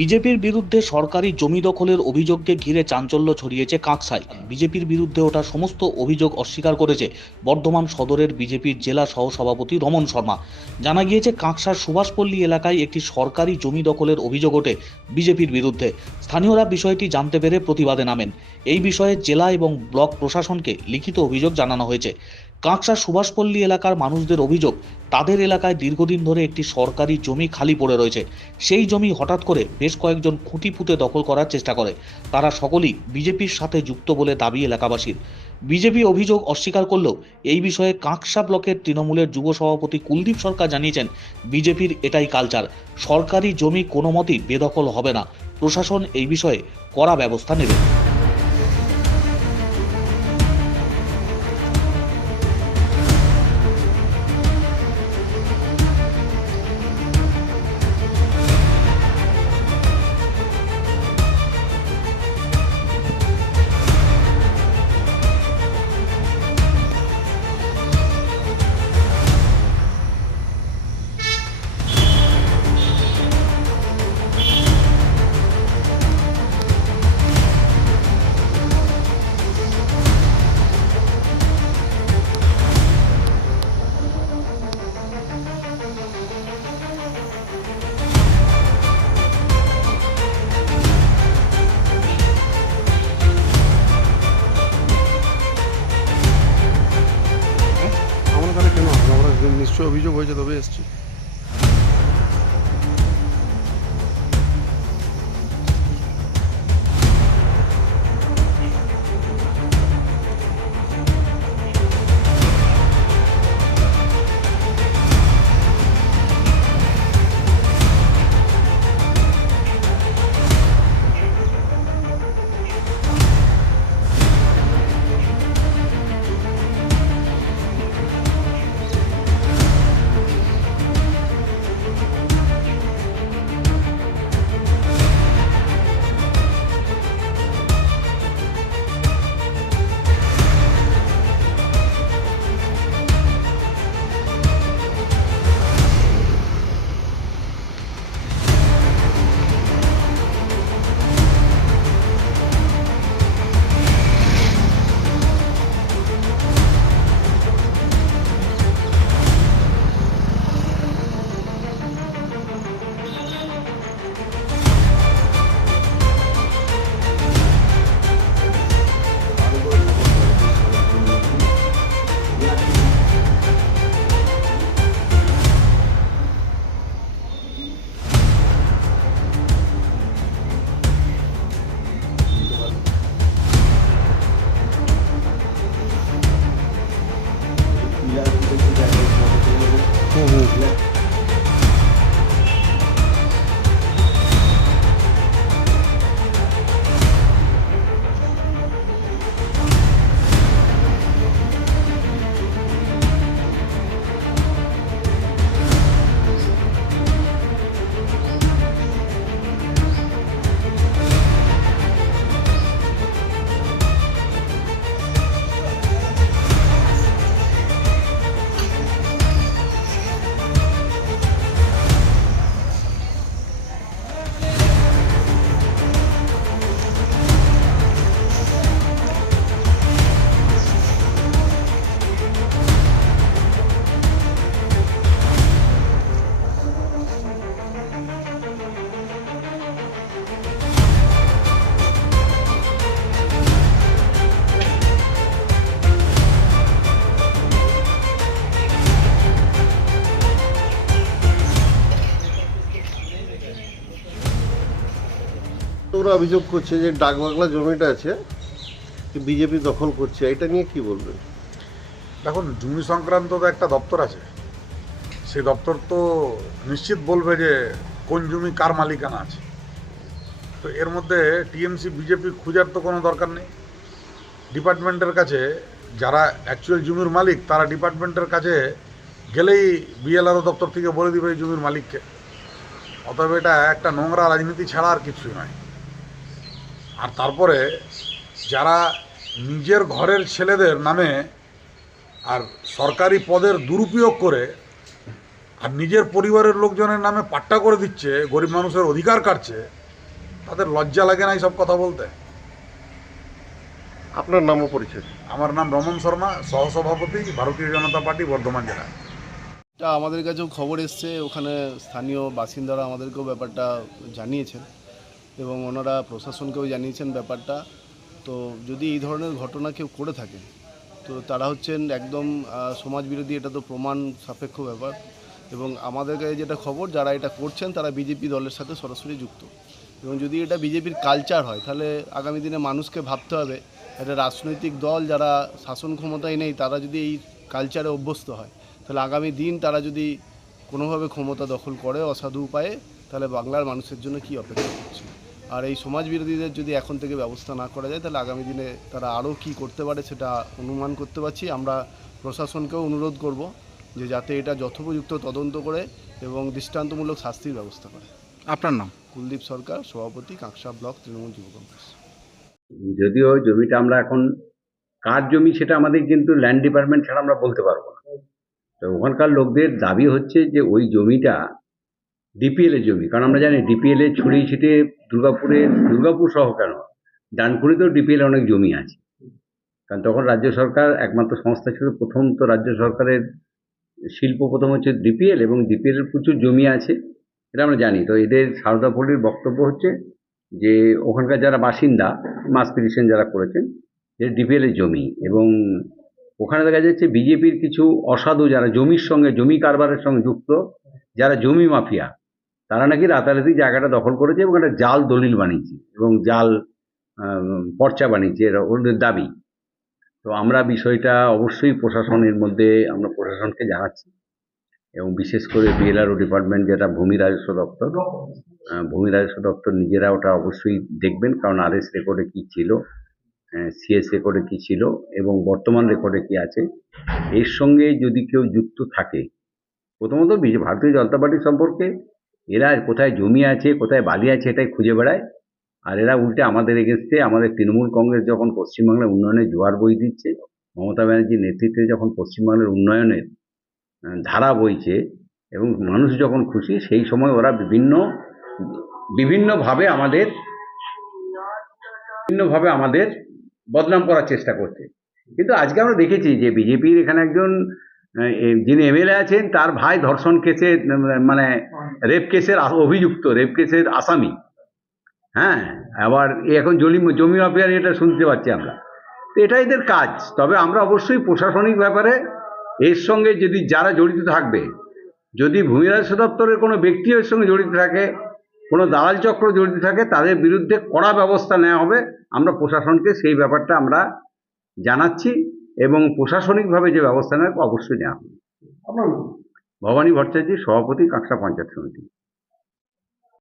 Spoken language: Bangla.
বিজেপির বিরুদ্ধে সরকারি জমি দখলের অভিযোগকে ঘিরে চাঞ্চল্য ছড়িয়েছে কাঁকসায়। বিজেপির বিরুদ্ধে ওঠা সমস্ত অভিযোগ অস্বীকার করেছে বর্ধমান সদরের বিজেপির জেলা সহসভাপতি রমন শর্মা। জানা গিয়েছে, কাঁকসার সুভাষপল্লী এলাকায় একটি সরকারি জমি দখলের অভিযোগ ওঠে বিজেপির বিরুদ্ধে। স্থানীয়রা বিষয়টি জানতে পেরে প্রতিবাদে নামেন। এই বিষয়ে জেলা এবং ব্লক প্রশাসনকে লিখিত অভিযোগ জানানো হয়েছে। কাঁকসার সুভাষপল্লী এলাকার মানুষদের অভিযোগ, তাদের এলাকায় দীর্ঘদিন ধরে একটি সরকারি জমি খালি পড়ে রয়েছে। সেই জমি হঠাৎ করে বেশ কয়েকজন খুঁটি পুঁতে দখল করার চেষ্টা করে। তারা সকলেই বিজেপির সাথে যুক্ত বলে দাবি এলাকাবাসীর। বিজেপি অভিযোগ অস্বীকার করলেও এই বিষয়ে কাঁকসা ব্লকের তৃণমূলের যুব সভাপতি কুলদীপ সরকার জানিয়েছেন, বিজেপির এটাই কালচার, সরকারি জমি কোনো মতেই বেদখল হবে না, প্রশাসন এই বিষয়ে কড়া ব্যবস্থা নেবে। আমার ওখানে কেন আসবো? আমরা নিশ্চয়ই অভিযোগ হয়েছে তবে এসছি। ওরা অভিযোগ করছে যে ডাকবাংলা জমিটা আছে বিজেপি দখল করছে, এটা নিয়ে কি বলবেন? দেখুন, জমি সংক্রান্ত তো একটা দপ্তর আছে, সেই দপ্তর তো নিশ্চিত বলবে যে কোন জমি কার মালিকানা আছে। তো এর মধ্যে টিএমসি বিজেপি খোঁজার তো কোনো দরকার নেই। ডিপার্টমেন্টের কাছে যারা অ্যাকচুয়াল জমির মালিক, তারা ডিপার্টমেন্টের কাছে গেলেই বিএলআরও দপ্তর থেকে বলে দিবে এই জমির মালিককে। অতএব এটা একটা নোংরা রাজনীতি ছাড়া আর কিছুই নয়। আর তারপরে যারা নিজের ঘরের ছেলেদের নামে আর সরকারি পদের দুরুপয়োগ করে আর নিজের পরিবারের লোকজনের নামে পাট্টা করে দিচ্ছে, গরিব মানুষের অধিকার কাটছে, তাদের লজ্জা লাগে না এইসব কথা বলতে। আপনার নামও পরিচয়। আমার নাম রমন শর্মা, সহসভাপতি, ভারতীয় জনতা পার্টি, বর্ধমান জেলা। তা আমাদের কাছেও খবর এসছে, ওখানে স্থানীয় বাসিন্দারা আমাদেরকেও ব্যাপারটা জানিয়েছেন এবং ওনারা প্রশাসনকেও জানিয়েছেন ব্যাপারটা। তো যদি এই ধরনের ঘটনা কেউ করে থাকে তো তারা হচ্ছেন একদম সমাজবিরোধী, এটা তো প্রমাণ সাপেক্ষ ব্যাপার। এবং আমাদের কাছে যেটা খবর, যারা এটা করছেন তারা বিজেপি দলের সাথে সরাসরি যুক্ত। এবং যদি এটা বিজেপির কালচার হয় তাহলে আগামী দিনে মানুষকে ভাবতে হবে, একটা রাজনৈতিক দল যারা শাসন ক্ষমতায় নেই তারা যদি এই কালচারে অভ্যস্ত হয় তাহলে আগামী দিন তারা যদি কোনোভাবে ক্ষমতা দখল করে অসাধু উপায়ে, তাহলে বাংলার মানুষের জন্য কী অপেক্ষা করছে। আর এই সমাজ বিরোধীদের যদি এখন থেকে ব্যবস্থা না করা যায় তাহলে আগামী দিনে তারা আরও কী করতে পারে সেটা অনুমান করতে পারছি। আমরা প্রশাসনকেও অনুরোধ করব যে যাতে এটা যথোপযুক্ত তদন্ত করে এবং দৃষ্টান্তমূলক শাস্তির ব্যবস্থা করে। আপনার নাম? কুলদীপ সরকার, সভাপতি, কাঁকসা ব্লক তৃণমূল যুব কংগ্রেস। যদিও জমিটা আমরা এখন কার জমি সেটা আমাদের কিন্তু ল্যান্ড ডিপার্টমেন্ট ছাড়া আমরা বলতে পারবো না। তো ওখানকার লোকদের দাবি হচ্ছে যে ওই জমিটা ডিপিএল এর জমি, কারণ আমরা জানি ডিপিএল এর ছড়িয়ে ছিটিয়ে দুর্গাপুর সহ কেন ডানকুনিতেও ডিপিএল অনেক জমি আছে। কারণ তখন রাজ্য সরকার একমাত্র সংস্থা ছিল, প্রথম তো রাজ্য সরকারের শিল্প প্রথম হচ্ছে ডিপিএল, এবং ডিপিএল এর প্রচুর জমি আছে, এটা আমরা জানি। তো এদের সারদাপল্লির বক্তব্য হচ্ছে যে ওখানকার যারা বাসিন্দা মাস পিটিশন যারা করেছেন যে ডিপিএল এর জমি, এবং ওখানে দেখা যাচ্ছে বিজেপির কিছু অসাধু যারা জমির সঙ্গে, জমি কারবারের সঙ্গে যুক্ত, যারা জমি মাফিয়া, তারা নাকি রাতারাতি জায়গাটা দখল করেছে এবং একটা জাল দলিল বানিয়েছে এবং জাল পর্চা বানিয়েছে, এরা ওদের দাবি। তো আমরা বিষয়টা অবশ্যই প্রশাসনের মধ্যে আমরা প্রশাসনকে জানাচ্ছি, এবং বিশেষ করে বিএলআরও ডিপার্টমেন্ট যেটা ভূমি রাজস্ব দপ্তর, ভূমি রাজস্ব দপ্তর নিজেরা ওটা অবশ্যই দেখবেন, কারণ আরএস রেকর্ডে কী ছিল, সিএস রেকর্ডে কী ছিল এবং বর্তমান রেকর্ডে কী আছে, এর সঙ্গে যদি কেউ যুক্ত থাকে, প্রথমত ভারতীয় জনতা পার্টি সম্পর্কে এরা কোথায় জমি আছে কোথায় বালি আছে এটাই খুঁজে বেড়ায়, আর এরা উল্টে আমাদের এগেনস্টে, আমাদের তৃণমূল কংগ্রেস যখন পশ্চিমবাংলার উন্নয়নের জোয়ার বই দিচ্ছে, মমতা ব্যানার্জির নেতৃত্বে যখন পশ্চিমবাংলার উন্নয়নের ধারা বইছে এবং মানুষ যখন খুশি, সেই সময় ওরা বিভিন্নভাবে আমাদের বদনাম করার চেষ্টা করছে। কিন্তু আজকে আমরা দেখেছি যে বিজেপির এখানে একজন যিনি এমএলএ আছেন, তার ভাই ধর্ষণ কেসে, মানে রেপ কেসের অভিযুক্ত, রেপ কেসের আসামি। হ্যাঁ, আবার এখন জমি মাফিয়ার এটা শুনতে পাচ্ছি আমরা। তো এটা এদের কাজ। তবে আমরা অবশ্যই প্রশাসনিক ব্যাপারে এর সঙ্গে যদি যারা জড়িত থাকবে, যদি ভূমি রাজস্ব দপ্তরের কোনো ব্যক্তি এর সঙ্গে জড়িত থাকে, কোনো দালাল চক্র জড়িত থাকে, তাদের বিরুদ্ধে কড়া ব্যবস্থা নেওয়া হবে। আমরা প্রশাসনকে সেই ব্যাপারটা আমরা জানাচ্ছি এবং প্রশাসনিকভাবে যে ব্যবস্থা নেওয়া অবশ্যই নেওয়া হবে। ভবানী ভট্টাচার্য, সভাপতি, কাঁকসা পঞ্চায়েত সমিতি।